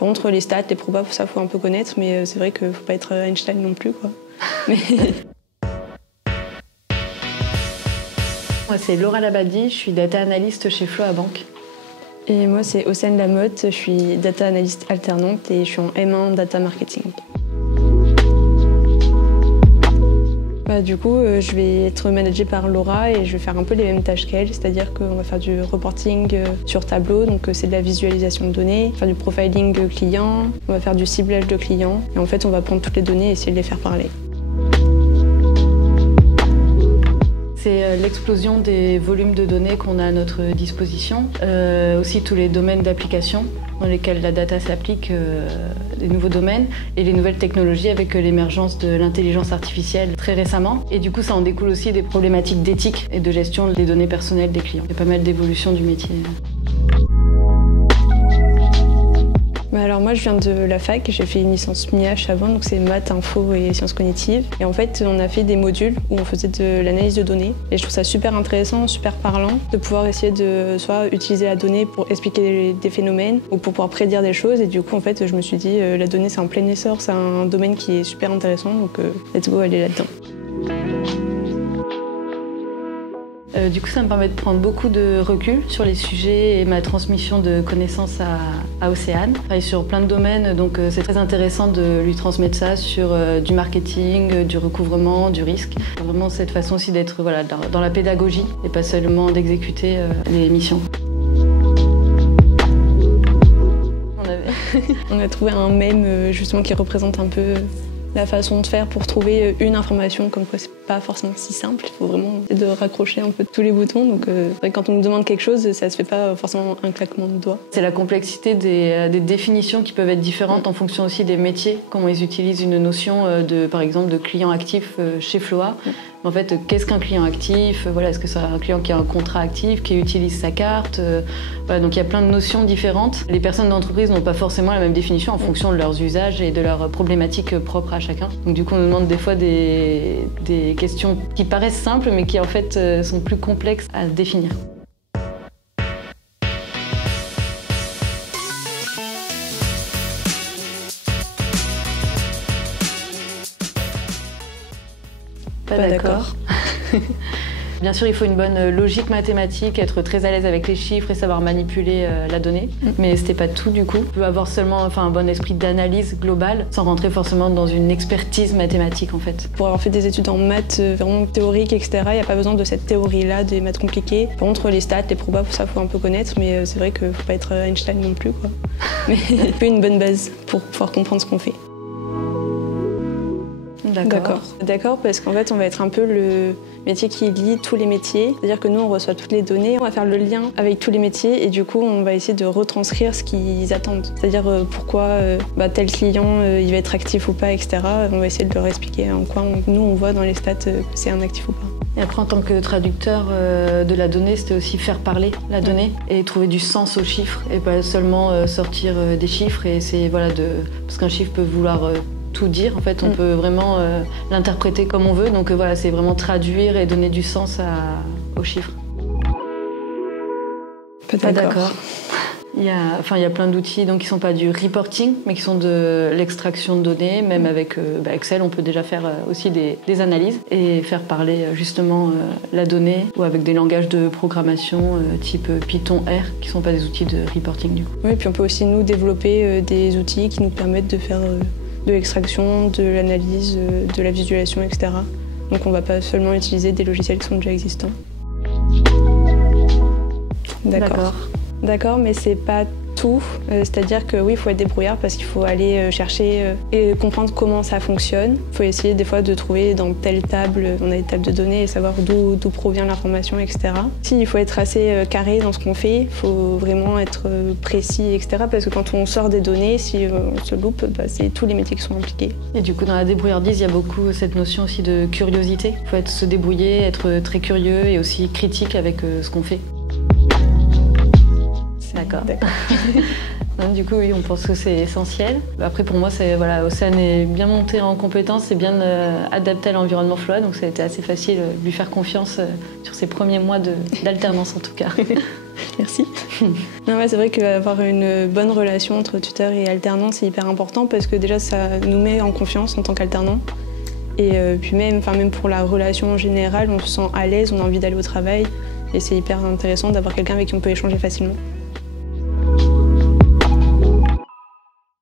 Par contre, les stats, les probas, ça faut un peu connaître, mais c'est vrai qu'il ne faut pas être Einstein non plus, quoi. Mais... Moi, c'est Laura Labadie, je suis data analyst chez Floa Bank. Et moi, c'est Océane Lamotte, je suis data analyst alternante et je suis en M1 data marketing. Du coup, je vais être managée par Laura et je vais faire un peu les mêmes tâches qu'elle, c'est-à-dire qu'on va faire du reporting sur tableau, donc c'est de la visualisation de données, faire du profiling client, on va faire du ciblage de clients et en fait on va prendre toutes les données et essayer de les faire parler. C'est l'explosion des volumes de données qu'on a à notre disposition, aussi tous les domaines d'application dans lesquels la data s'applique, les nouveaux domaines et les nouvelles technologies avec l'émergence de l'intelligence artificielle très récemment. Et du coup, ça en découle aussi des problématiques d'éthique et de gestion des données personnelles des clients. Il y a pas mal d'évolutions du métier. Alors moi je viens de la fac, j'ai fait une licence MIH avant, donc c'est maths, info et sciences cognitives. Et en fait on a fait des modules où on faisait de l'analyse de données. Et je trouve ça super intéressant, super parlant de pouvoir essayer de soit utiliser la donnée pour expliquer des phénomènes ou pour pouvoir prédire des choses. Et du coup en fait je me suis dit la donnée c'est en plein essor, c'est un domaine qui est super intéressant, donc let's go aller là-dedans. Du coup, ça me permet de prendre beaucoup de recul sur les sujets et ma transmission de connaissances à Océane. Je travaille sur plein de domaines, donc c'est très intéressant de lui transmettre ça sur du marketing, du recouvrement, du risque. Vraiment cette façon aussi d'être dans la pédagogie et pas seulement d'exécuter les missions. On a trouvé un mème justement qui représente un peu la façon de faire pour trouver une information, comme quoi c'est pas forcément si simple, il faut vraiment essayer de raccrocher un peu tous les boutons. Donc quand on nous demande quelque chose, ça se fait pas forcément un claquement de doigts. C'est la complexité des définitions qui peuvent être différentes en fonction aussi des métiers, comment ils utilisent une notion par exemple de client actif chez Floa. En fait, qu'est-ce qu'un client actif? Est-ce que c'est un client qui a un contrat actif, qui utilise sa carte? Donc il y a plein de notions différentes. Les personnes d'entreprise n'ont pas forcément la même définition en fonction de leurs usages et de leurs problématiques propres à chacun. Donc du coup, on nous demande des fois des questions qui paraissent simples, mais qui en fait sont plus complexes à définir. Pas d'accord. Bien sûr, il faut une bonne logique mathématique, être très à l'aise avec les chiffres et savoir manipuler la donnée. Mais c'était pas tout du coup. On peut avoir seulement un bon esprit d'analyse globale sans rentrer forcément dans une expertise mathématique en fait. Pour avoir fait des études en maths vraiment théoriques, etc., il n'y a pas besoin de cette théorie-là, des maths compliquées. Par contre, les stats, les probas, ça faut un peu connaître, mais c'est vrai qu'il ne faut pas être Einstein non plus, quoi. Mais il faut une bonne base pour pouvoir comprendre ce qu'on fait. D'accord, parce qu'en fait, on va être un peu le métier qui lie tous les métiers. C'est-à-dire que nous, on reçoit toutes les données, on va faire le lien avec tous les métiers et du coup, on va essayer de retranscrire ce qu'ils attendent. C'est-à-dire pourquoi tel client, il va être actif ou pas, etc. On va essayer de leur expliquer en quoi nous, on voit dans les stats que c'est un actif ou pas. Et après, en tant que traducteur de la donnée, c'était aussi faire parler la donnée et trouver du sens aux chiffres et pas seulement sortir des chiffres et essayer parce qu'un chiffre peut vouloir tout dire. En fait, on peut vraiment l'interpréter comme on veut. Donc c'est vraiment traduire et donner du sens aux chiffres. Pas d'accord. Il y a plein d'outils qui ne sont pas du reporting, mais qui sont de l'extraction de données. Même avec Excel, on peut déjà faire aussi des analyses et faire parler justement la donnée ou avec des langages de programmation type Python, R, qui ne sont pas des outils de reporting du coup. Oui, puis on peut aussi nous développer des outils qui nous permettent de faire de l'extraction, de l'analyse, de la visualisation, etc. Donc on ne va pas seulement utiliser des logiciels qui sont déjà existants. D'accord, mais c'est pas tout. C'est-à-dire que oui, il faut être débrouillard parce qu'il faut aller chercher et comprendre comment ça fonctionne. Il faut essayer des fois de trouver dans telle table, on a des tables de données et savoir d'où provient l'information, etc. Il faut être assez carré dans ce qu'on fait, il faut vraiment être précis, etc. Parce que quand on sort des données, si on se loupe, c'est tous les métiers qui sont impliqués. Et du coup, dans la débrouillardise, il y a beaucoup cette notion aussi de curiosité. Il faut se débrouiller, être très curieux et aussi critique avec ce qu'on fait. D'accord. Du coup, oui, on pense que c'est essentiel. Après, pour moi, Océane est bien montée en compétences, c'est bien adapté à l'environnement Floa, donc ça a été assez facile de lui faire confiance sur ses premiers mois d'alternance en tout cas. Merci. Non, ouais, c'est vrai qu'avoir une bonne relation entre tuteur et alternant, c'est hyper important parce que déjà, ça nous met en confiance en tant qu'alternant. Et puis même pour la relation en général, on se sent à l'aise, on a envie d'aller au travail. Et c'est hyper intéressant d'avoir quelqu'un avec qui on peut échanger facilement.